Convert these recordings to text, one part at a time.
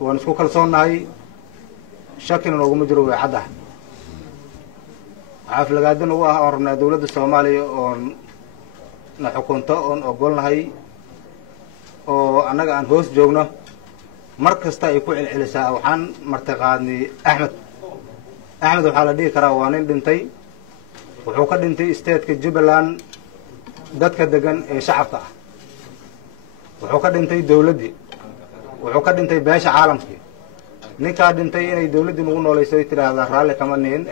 ونسكو كالصون هاي شكل نوغو مجرو عده عافل قادن هو أمرنا دولة الصومالية نحكونته أقولنا هاي وأنا عن هوس جونا مركز تا يكون العلساء وحن مرتقاني أحمد وحالة دي كراوانين دنتي وحوكا دنتي استيت كجبلان دادك دقن شعبتا وحوكا دنتي دولدي وحوكا دنتي باشا عالمكي ninka dhintay inay dawladdu nagu nooleysay tiraahdo raali kama niin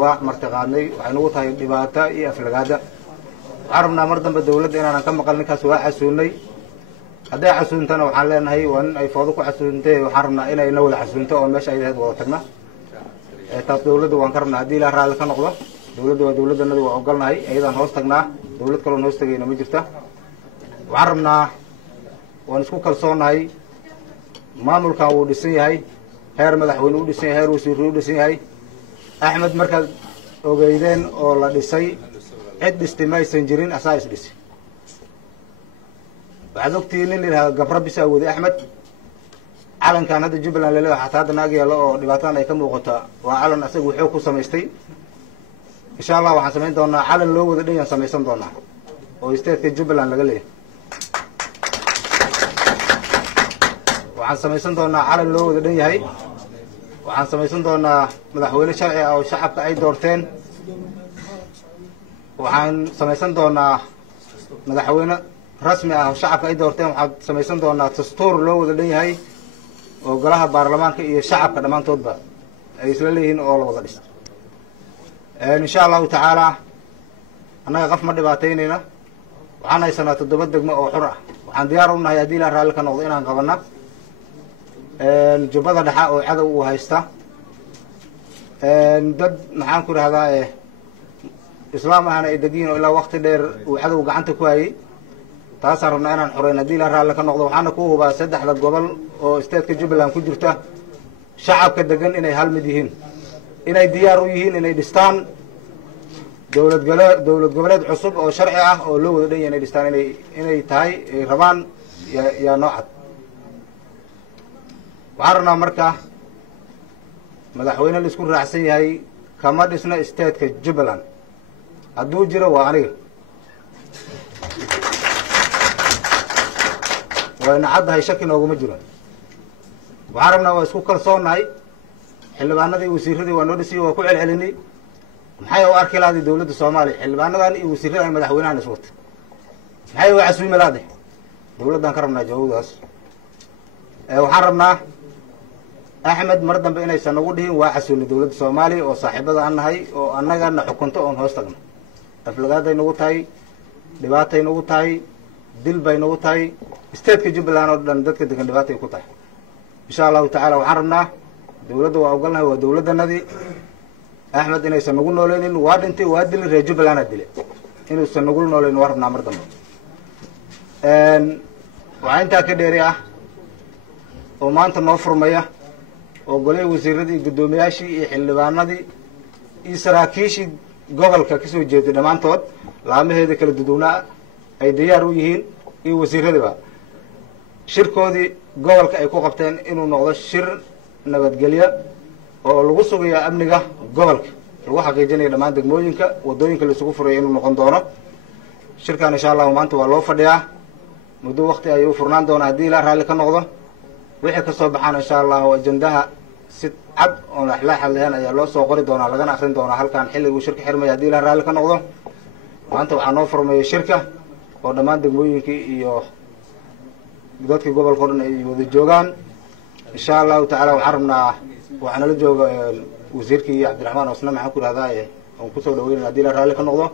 waa martaqaanay waxay nagu tahay dhibaato iyo aflagaada arabna mar dambe dawladda inaan ka maqal ninkaas waa xasuunay haday xasuuntana waxaan leenahay waa in ay foodo ku xasuuntay waxaan rabnaa inay la wada xasuunto oo meesha ay wada tagna taas dawladdu waan ka rabnaa hadii la raali ka noqdo dawladdu waa dawladdanadu waa ogolnahay ayadaan hoos tagnaa dawlad kale oo hoos tagayna ma jirta waxaan rabnaa waan isku kalsoonahay maamulkan wuu dhisan yahay heer madaxweyne u dhisan yahay heer wasiir u dhisan yahay axmed markaad ogeydeen oo la dhisay cid dhistay ma aysan jirin asaa is dhisi waxaad ogtihiin nin layidhahda gabra bisa awoodey axmed calankan hadda jubbaland laleeyahay xataa hadda naag yaalo oo dhibaatadan ay ka muuqata waa calan asaga wuxuu ku samaystay insha allah waxaan samayn doonaa calan loo wada dhan samaysan doonaa oo stateska jubbaland laga leeyahay waxaan samaysan doonaa calan loo wada dhan yahay waxaan samaysan doonaa madaxweyne sharci ah oo shacabka ay doorteen waxaan samaysan doonaa madaxweyne rasmi ah oo shacabka ay doorteen waxaan samaysan doonaa dastuur loo wada dhan yahay oo golaha baarlamaanka iyo shacabka dhammaantoodba ay isla leeyihiin oo la wada dhisto insha allahu tacaala annaga qaf ma dhibaataynayna waxaan haysanaa 7 degmo oo xur ah waxaan diyaar u nahay haddii la raalli ka noqdo inaan qabana jubbada dhexa oo cadow uu haysta dad maxaan ku rahdaa islaam ahana ay degiin oo ilaa waqti dheer uu cadow gacanta ku hayay taasaan rabnaa inaan xoreyn haddii la raalli ka noqdo waxaana ku hubaa 3 gobol oo stateka jubbaland ku jirta shacabka degan inay hal mid yihiin inay diyaar u yihiin inay dhistaan dawlad goboleed cusub oo sharci ah oo loo wada dhan yahay inay dhistaan inay tahay ay rabaan yaa noocad waxaan rabnaa marka madaxweyne la isku raacsan yahay kama dhisna stateka jubbaland hadduu jiro waa aniga wayna caddahay shaki nooguma jiro waxaan rabnaa waa isku kalsoonahay xildhibaanadii wasiiradii waa noo dhisiyey waa ku celcelinay maxay u arki lahaday dawladda soomaaliya xildhibaanadan iyo wasiirada ay madaxweynahan is wata maxay u casuumi lahaday dawladdan ka rabnaa jawaabdaas waxaan rabnaa axmed mar dambe inaysan nagu dhihin waa xasuuni dawladda soomaaliya oo saaxiibada aan nahay oo annagana xukunto oon hoos tagno aflagaaday nagu tahay dhibaatay nagu tahay dil bay nagu tahay stateka jubbaland oo dhan dadka degan dhibaatay ku tahay insha allahu tacaala waxaan rabnaa dawladda waa ogolnahay waa dawladdanadii axmed inaysan nagu nooleynin waa dhintay waa dili reer jubbaland dile inuusan nagu nooleynin waa rabnaa mar dambe waxaa intaa ka dheeri ah oo maanta noo furmaya oo golihii wasiiradii iyo guddoomiyaashii iyo xildhibaanadii iyo saraakiishii gobolka kasoo jeeday dhammaantood laamaheeda kala duduwnaa ay diyaar u yihiin iyo wasiiradiiba shirkoodii gobolka ay ku qabteen inuu noqdo shir nabadgelyo oo lagu sugayo amniga gobolka lagu xaqiijinayo dhammaan degmooyinka wadooyinka la isugu furayo inuu noqon doono shirkan insha allahu maanta waa loo fadhiyaa muddo waqti ayuu furnaan doonaa haddii ilaa raalli ka noqdo wixii kasoo baxaan insha allahu ajendaha si cad oon laxlaaxad lahayn ayaa loo soo qori doonaa lagana akrin doonaa halkan xilliguu shirka xirmaya haddii ilaa raalli ka noqdo maanta waxaa noo furmeeyay shirka oo dhammaan degmooyinkii iyo dadkii gobolka o dhan ay wada joogaan insha allahu tacaala waxaan rabnaa waxaa nala jooga wasiirkii cabdiraxmaan osna maxaan ku ihahdaa oon kusoo dhaweynana hadii la raalli ka noqdo